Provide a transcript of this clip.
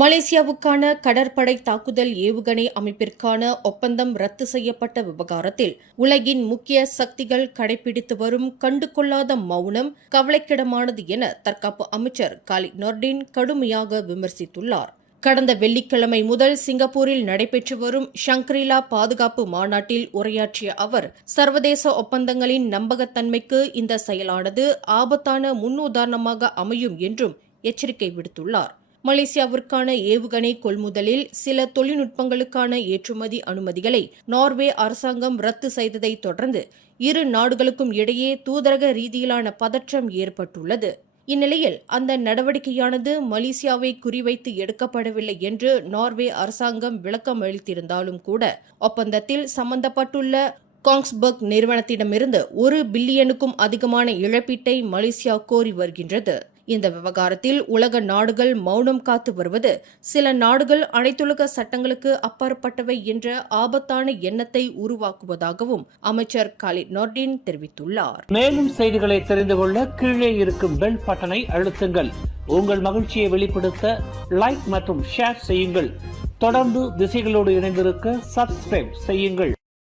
மலேசியாவுக்கான கடற்படை தாக்குதல் ஏவுகணை அமைப்பிற்கான ஒப்பந்தம் ரத்து செய்யப்பட்ட விவகாரத்தில் உலகின் முக்கிய சக்திகள் கடைபிடித்து வரும் கண்டுகொள்ளாத மௌனம் கவலைக்கிடமானது என தற்காப்பு அமைச்சர் காலித் நொர்டின் கடுமையாக விமர்சித்துள்ளார். கடந்த வெள்ளிக்கிழமை முதல் சிங்கப்பூரில் நடைபெற்று வரும் ஷங்க்ரிலா பாதுகாப்பு மாநாட்டில் உரையாற்றிய அவர், சர்வதேச ஒப்பந்தங்களின் நம்பகத்தன்மைக்கு இந்த செயலானது ஆபத்தான முன்னுதாரணமாக அமையும் என்றும் எச்சரிக்கை விடுத்துள்ளார். மலேசியாவிற்கான ஏவுகணை கொள்முதலில் சில தொழில்நுட்பங்களுக்கான ஏற்றுமதி அனுமதிகளை நார்வே அரசாங்கம் ரத்து செய்ததை தொடர்ந்து இரு நாடுகளுக்கும் இடையே தூதரக ரீதியிலான பதற்றம் ஏற்பட்டுள்ளது. இந்நிலையில் அந்த நடவடிக்கையானது மலேசியாவை குறிவைத்து எடுக்கப்படவில்லை என்று நார்வே அரசாங்கம் விளக்கம் அளித்திருந்தாலும் கூட ஒப்பந்தத்தில் சம்பந்தப்பட்டுள்ள காங்ஸ்பர்க் நிறுவனத்திடமிருந்து 1 பில்லியனுக்கும் அதிகமான இழப்பீட்டை மலேசியா கோரி வருகின்றது. இந்த விவகாரத்தில் உலக நாடுகள் மௌனம் காத்து வருவது சில நாடுகள் அனைத்துலக சட்டங்களுக்கு அப்பாற்பட்டவை என்ற ஆபத்தான எண்ணத்தை உருவாக்குவதாகவும் அமைச்சர் காலித் நொர்டின் தெரிவித்துள்ளார். மேலும் செய்திகளை தெரிந்து கொள்ள கீழே இருக்கும் பெல் பட்டனை அழுத்துங்கள். உங்கள் மகிழ்ச்சியை வெளிப்படுத்த லைக் மற்றும் ஷேர் செய்யுங்கள். தொடர்ந்து திசைகளோடு இணைந்திருக்க சப்ஸ்கிரைப் செய்யுங்கள்.